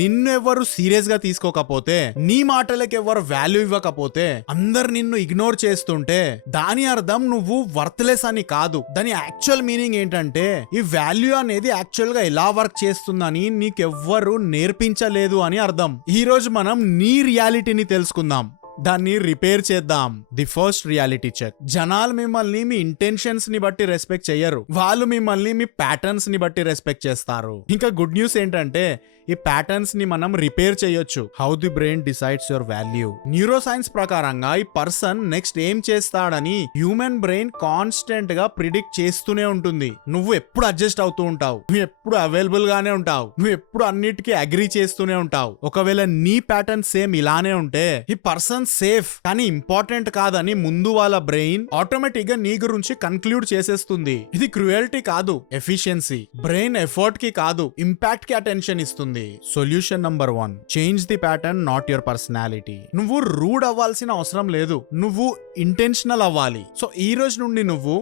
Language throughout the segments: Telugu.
నిన్నెవ్వరు సీరియస్ గా తీసుకోకపోతే, నీ మాటలకు ఎవరు వాల్యూ ఇవ్వకపోతే, అందరు నిన్ను ఇగ్నోర్ చేస్తుంటే దాని అర్థం నువ్వు వర్త్లెస్ అని కాదు. దాని యాక్చువల్ మీనింగ్ ఏంటంటే ఈ వాల్యూ అనేది యాక్చువల్ గా ఎలా వర్క్ చేస్తుందని నీకెవ్వరు నేర్పించలేదు అని అర్థం. ఈ రోజు మనం నీ రియాలిటీని తెలుసుకుందాం, దాన్ని రిపేర్ చేద్దాం. The first reality check. జనాలు మిమ్మల్ని మీ ఇంటెన్షన్స్ ని బట్టి రెస్పెక్ట్ చెయ్యరు, వాళ్ళు మిమ్మల్ని మీ ప్యాటర్న్స్ ని బట్టి రెస్పెక్ట్ చేస్తారు. ఇంకా గుడ్ న్యూస్ ఏంటంటే ఈ ప్యాటర్న్స్ ని మనం రిపేర్ చేయొచ్చు. How the brain decides your value. Neuro science ప్రకారంగా ఈ పర్సన్ నెక్స్ట్ ఏం చేస్తాడని హ్యూమన్ బ్రెయిన్ కాన్స్టెంట్ గా ప్రిడిక్ట్ చేస్తూనే ఉంటుంది. నువ్వు ఎప్పుడు అడ్జస్ట్ అవుతూ ఉంటావు, నువ్వు ఎప్పుడు అవైలబుల్ గానే ఉంటావు, నువ్వు ఎప్పుడు అన్నిటికీ అగ్రీ చేస్తూనే ఉంటావు. ఒకవేళ నీ ప్యాటర్న్ సేమ్ ఇలానే ఉంటే ఈ పర్సన్ సేఫ్ కానీ ఇంపార్టెంట్ కాదని ముందు వాళ్ళ బ్రెయిన్ ఆటోమేటిక్ గా నీ గురించి కన్క్లూడ్ చేసేస్తుంది. ఇది క్రూయల్టీ కాదు, ఎఫిషియన్సీ. బ్రెయిన్ ఎఫర్ట్ కి కాదు, ఇంపాక్ట్ కి అటెన్షన్ ఇస్తుంది. Solution number 1, change the pattern, not your personality. నువ్వు రూడ్ అవ్వాల్సిన అవసరం లేదు, నువ్వు ఇంటెన్షనల్ అవ్వాలి. సో ఈ రోజు నుండి నువ్వు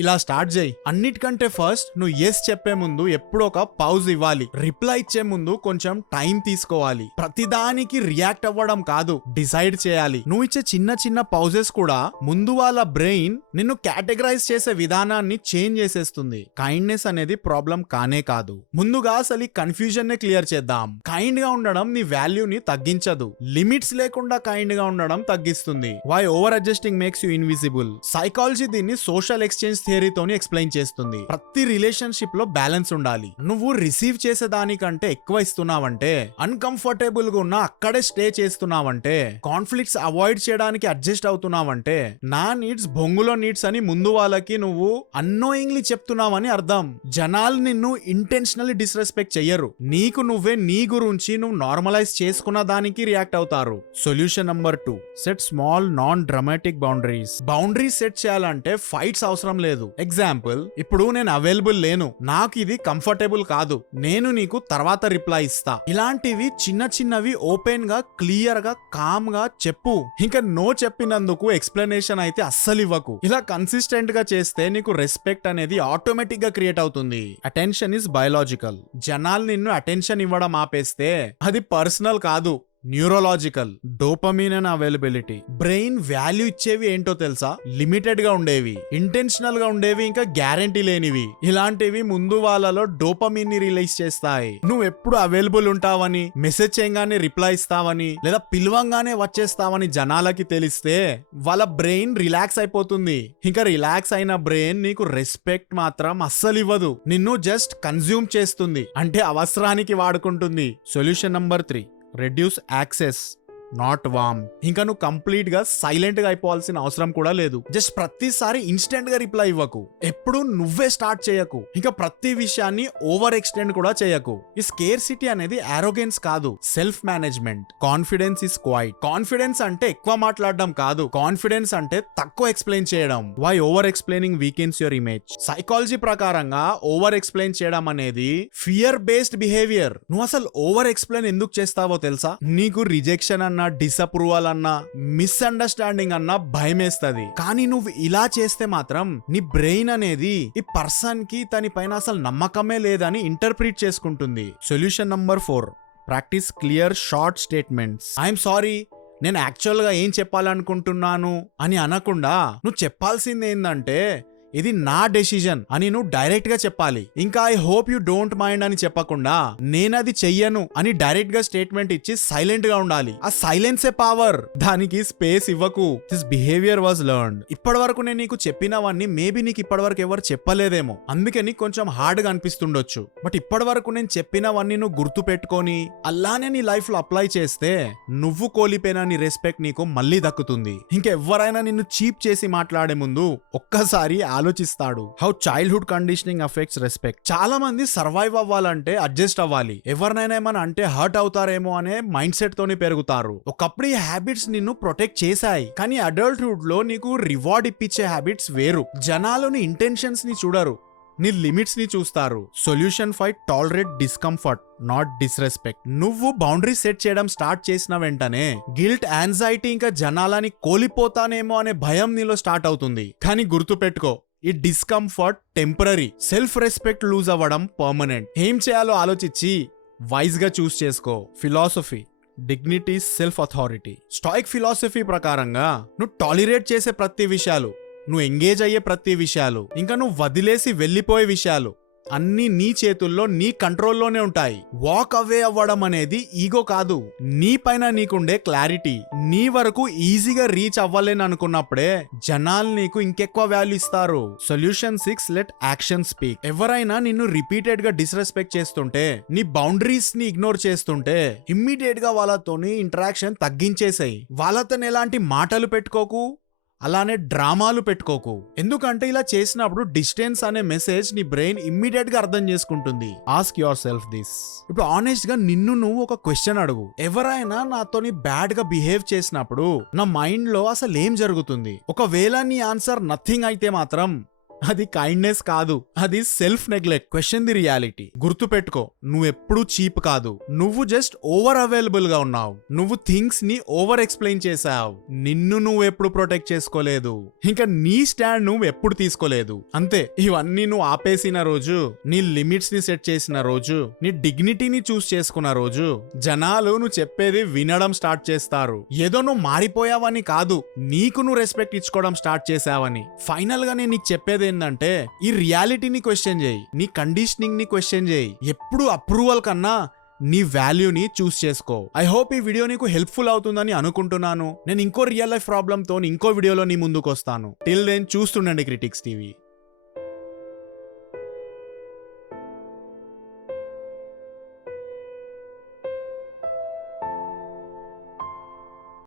ఇలా స్టార్ట్ చేయి. అన్నిటికంటే ఫస్ట్ నువ్వు ఎస్ చెప్పే ముందు ఎప్పుడో ఒక పౌజ్ ఇవ్వాలి. రిప్లై ఇచ్చే ముందు కొంచెం టైం తీసుకోవాలి. ప్రతిదానికి రియాక్ట్ అవ్వడం కాదు, డిసైడ్ చేయాలి. నువ్వు ఇచ్చే చిన్న చిన్న పౌజెస్ కూడా ముందు వాళ్ళ బ్రెయిన్ నిన్ను కేటగరైజ్ చేసే విధానాన్ని చేంజ్ చేసేస్తుంది. కైండ్నెస్ అనేది ప్రాబ్లం కానే కాదు. ముందుగా అసలు ఈ కన్ఫ్యూజన్ నే క్లియర్ చేద్దాం. కైండ్ గా ఉండడం నీ వాల్యూని తగ్గించదు, లిమిట్స్ లేకుండా కైండ్ గా ఉండడం తగ్గిస్తుంది. Why over adjusting makes you invisible. Psychology దీన్ని సోషల్ ఎక్స్చేంజ్ థియరీతోని ఎక్స్ప్లెయిన్ చేస్తుంది. ప్రతి రిలేషన్షిప్ లో బ్యాలెన్స్ ఉండాలి. నువ్వు రిసీవ్ చేసే దానికంటే ఎక్కువ ఇస్తున్నావంటే, అన్కంఫర్టబుల్ గా ఉన్నా అక్కడే స్టే చేస్తున్నావంటే, కాన్ఫ్లిక్ట్స్ అవాయిడ్ చేయడానికి అడ్జస్ట్ అవుతున్నావంటే, నా నీడ్స్ బొంగులో నీడ్స్ అని ముందు వాళ్ళకి నువ్వు అన్నోయింగ్లీ చెప్తున్నావని అర్థం. జనాలు నిన్ను ఇంటెన్షనల్లీ డిస్రెస్పెక్ట్ చెయ్యరు, నీకు నువ్వే నీ గురించి నువ్వు నార్మలైజ్ చేసుకున్న దానికి రియాక్ట్ అవుతారు. Solution number 2, set small non dramatic boundaries. Boundaries set చేయాలంటే ఫైట్స్ అవసరం లేదు. ఎగ్జాంపుల్, ఇప్పుడు నేను అవైలబుల్ లేను, నాకు ఇది కంఫర్టబుల్ కాదు, నేను నీకు తర్వాత రిప్లై ఇస్తా. ఇలాంటివి చిన్న చిన్నవి ఓపెన్ గా క్లియర్ గా కామ్ గా చెప్పు. ఇంకా నో చెప్పినందుకు ఎక్స్ప్లెనేషన్ అయితే అస్సలు ఇవ్వకు. ఇలా కన్సిస్టెంట్ గా చేస్తే నీకు రెస్పెక్ట్ అనేది ఆటోమేటిక్ గా క్రియేట్ అవుతుంది. Attention is biological. జనాలు నిన్ను అటెన్షన్ ఇవ్వడం ఆపేస్తే అది పర్సనల్ కాదు, neurological. Dopamine and availability. Brain value ఇచ్చేవి ఏంటో తెలుసా? లిమిటెడ్ గా ఉండేవి, ఇంటెన్షనల్ గా ఉండేవి, ఇంకా గ్యారంటీ లేనివి. ఇలాంటివి ముందు వాళ్ళలో డోపమిన్ ని రిలీజ్ చేస్తాయి. నువ్వు ఎప్పుడు అవైలబుల్ ఉంటావని, మెసేజ్ చేయగానే రిప్లై ఇస్తావని, లేదా పిలవంగానే వచ్చేస్తావని జనాలకి తెలిస్తే వాళ్ళ బ్రెయిన్ రిలాక్స్ అయిపోతుంది. ఇంకా రిలాక్స్ అయిన బ్రెయిన్ నీకు రెస్పెక్ట్ మాత్రం అస్సలు ఇవ్వదు, నిన్ను జస్ట్ కన్జ్యూమ్ చేస్తుంది, అంటే అవసరానికి వాడుకుంటుంది. Solution number 3, reduce access, not warm. ఇంకా నువ్వు కంప్లీట్ గా సైలెంట్ గా అయిపోవాల్సిన అవసరం కూడా లేదు. జస్ట్ ప్రతిసారి ఇన్స్టెంట్ గా రిప్లై ఇవ్వకు, ఎప్పుడు నువ్వే స్టార్ట్ చేయకు, ఇంకా ప్రతి విషయాన్ని ఓవర్ ఎక్స్టెండ్ కూడా చేయకు. ఈ స్కేర్సిటీ అనేది ఆరోగెన్స్ కాదు, self management. Confidence is quiet. Confidence అంటే ఎక్కువ మాట్లాడడం కాదు, కాన్ఫిడెన్స్ అంటే తక్కువ ఎక్స్ప్లెయిన్ చేయడం. Why over explaining weakens your image. Psychology ప్రకారంగా ఓవర్ ఎక్స్ప్లెయిన్ చేయడం అనేది ఫియర్ బేస్డ్ బిహేవియర్. నువ్వు అసలు ఓవర్ ఎక్స్ప్లెయిన్ ఎందుకు చేస్తావో తెలుసా? నీకు రిజెక్షన్ అన్న, డిసప్రూవల్ అన్నా, మిస్అండర్స్టాండింగ్ అన్నా భయమేస్తుంది. కానీ నువ్వు ఇలా చేస్తే మాత్రం నీ బ్రెయిన్ అనేది ఈ పర్సన్ కి తన పైన అసలు నమ్మకమే లేదని ఇంటర్ప్రిట్ చేసుకుంటుంది. Solution number 4, practice clear short statements. I'm sorry, నేను యాక్చువల్ గా ఏం చెప్పాలనుకుంటున్నాను అని అనకుండా నువ్వు చెప్పాల్సింది ఏంటంటే, ఇది నా డెసిజన్ అని నువ్వు డైరెక్ట్ గా చెప్పాలి. ఇంకా I hope you don't mind అని చెప్పకుండా నేనది చెయ్యను అని డైరెక్ట్ గా స్టేట్మెంట్ ఇచ్చి సైలెంట్ గా ఉండాలి. ఆ సైలెన్సే పవర్, దానికి స్పేస్ ఇవ్వకు. This behaviour was learned. ఇప్పటి వరకు నేను నీకు చెప్పినవన్నీ మేబీ నీకు ఇప్పటి వరకు ఎవరు చెప్పలేదేమో, అందుకే నీకు కొంచెం హార్డ్ గా అనిపిస్తుండొచ్చు. బట్ ఇప్పటి వరకు నేను చెప్పినవన్నీ నువ్వు గుర్తు పెట్టుకొని అలానే నీ లైఫ్ లో అప్లై చేస్తే నువ్వు కోల్పోయిన నీ రెస్పెక్ట్ నీకు మళ్ళీ దక్కుతుంది. ఇంకెవరైనా నిన్ను చీప్ చేసి మాట్లాడే ముందు ఒక్కసారి ఆలోచిస్తాడు. How childhood conditioning affects respect. చాలా మంది సర్వైవ్ అవ్వాలంటే అడ్జస్ట్ అవ్వాలి, ఎవరినైనా ఏమన్నా అంటే హర్ట్ అవుతారేమో అనే మైండ్ సెట్ తోని పెరుగుతారు. ఒకప్పుడు ఈ హ్యాబిట్స్ నిన్ను ప్రొటెక్ట్ చేశాయి, కానీ అడల్ట్హుడ్ లో నీకు రివార్డ్ ఇప్పించే హ్యాబిట్స్ వేరు. జనాలు నీ ఇంటెన్షన్స్ ని చూడరు, నీ లిమిట్స్ ని చూస్తారు. Solution 5, tolerate discomfort, not disrespect. నువ్వు బౌండరీ సెట్ చేయడం స్టార్ట్ చేసిన వెంటనే గిల్ట్, యాంగ్జైటీ, ఇంకా జనాలని కోల్పోతానేమో అనే భయం నీలో స్టార్ట్ అవుతుంది. కానీ గుర్తుపెట్టుకో, ఈ discomfort temporary, self respect lose అవ్వడం పర్మనెంట్. ఏం చేయాలో ఆలోచించి వైజ్ గా చూస్ చేసుకో. Philosophy, dignity, self authority. Stoic philosophy ప్రకారంగా నువ్వు టాలరేట్ చేసే ప్రతి విషయాలు, నువ్వు ఎంగేజ్ అయ్యే ప్రతి విషయాలు, ఇంకా నువ్వు వదిలేసి వెళ్ళిపోయే విషయాలు అన్నీ నీ చేతుల్లో, నీ కంట్రోల్లోనే ఉంటాయి. వాక్ అవే అవ్వడం అనేది ఈగో కాదు, నీ పైన నీకుండే క్లారిటీ. నీ వరకు ఈజీగా రీచ్ అవ్వలేని అనుకున్నప్పుడే జనాలు నీకు ఇంకెక్కువ వాల్యూ ఇస్తారు. Solution 6, let action speak. ఎవరైనా నిన్ను రిపీటెడ్ గా డిస్రెస్పెక్ట్ చేస్తుంటే, నీ బౌండరీస్ ని ఇగ్నోర్ చేస్తుంటే ఇమ్మీడియట్ గా వాళ్ళతోని ఇంటరాక్షన్ తగ్గించేసాయి. వాళ్ళతో ఎలాంటి మాటలు పెట్టుకోకు, అలానే డ్రామాలు పెట్టుకోకు. ఎందుకంటే ఇలా చేసినప్పుడు డిస్టెన్స్ అనే మెసేజ్ నీ బ్రెయిన్ ఇమ్మీడియట్ గా అర్థం చేసుకుంటుంది. Ask your self this. ఇప్పుడు ఆనెస్ట్ గా నిన్ను నువ్వు ఒక క్వశ్చన్ అడుగు. ఎవరైనా నాతోని బ్యాడ్ గా బిహేవ్ చేసినప్పుడు నా మైండ్ లో అసలు ఏం జరుగుతుంది? ఒకవేళ నీ ఆన్సర్ నథింగ్ అయితే మాత్రం అది కైండ్నెస్ కాదు, అది self neglect. Question the reality. గుర్తు పెట్టుకో, నువ్వెప్పుడు చీప్ కాదు, నువ్వు జస్ట్ ఓవర్ అవైలబుల్ గా ఉన్నావు. నువ్వు థింగ్స్ ని ఓవర్ ఎక్స్ప్లెయిన్ చేసావు. నిన్ను నువ్వు ఎప్పుడు ప్రొటెక్ట్ చేసుకోలేదు, ఇంకా నీ స్టాండ్ నువ్వు ఎప్పుడు తీసుకోలేదు. అంతే. ఇవన్నీ నువ్వు ఆపేసిన రోజు, నీ లిమిట్స్ ని సెట్ చేసిన రోజు, నీ డిగ్నిటీని చూస్ చేసుకున్న రోజు జనాలు నువ్వు చెప్పేది వినడం స్టార్ట్ చేస్తారు. ఏదో నువ్వు మారిపోయావని కాదు, నీకు నువ్వు రెస్పెక్ట్ ఇచ్చుకోవడం స్టార్ట్ చేసావని. ఫైనల్ గా నేను నీకు చెప్పేది ఏంటంటే, ఈ రియాలిటీని క్వశ్చన్ చేయి, నీ కండిషనింగ్ ని క్వశ్చన్ చేయి. ఎప్పుడు అప్రూవల్ కన్నా నీ వాల్యూని చూస్ చేసుకో. ఐ హోప్ ఈ వీడియో నీకు హెల్ప్ఫుల్ అవుతుందని అనుకుంటున్నాను. నేను ఇంకో రియల్ లైఫ్ ప్రాబ్లమ్ తో ఇంకో వీడియోలో నీ ముందుకు వస్తాను. టిల్ దెన్ చూస్తుండండి క్రిటిక్స్ టీవీ.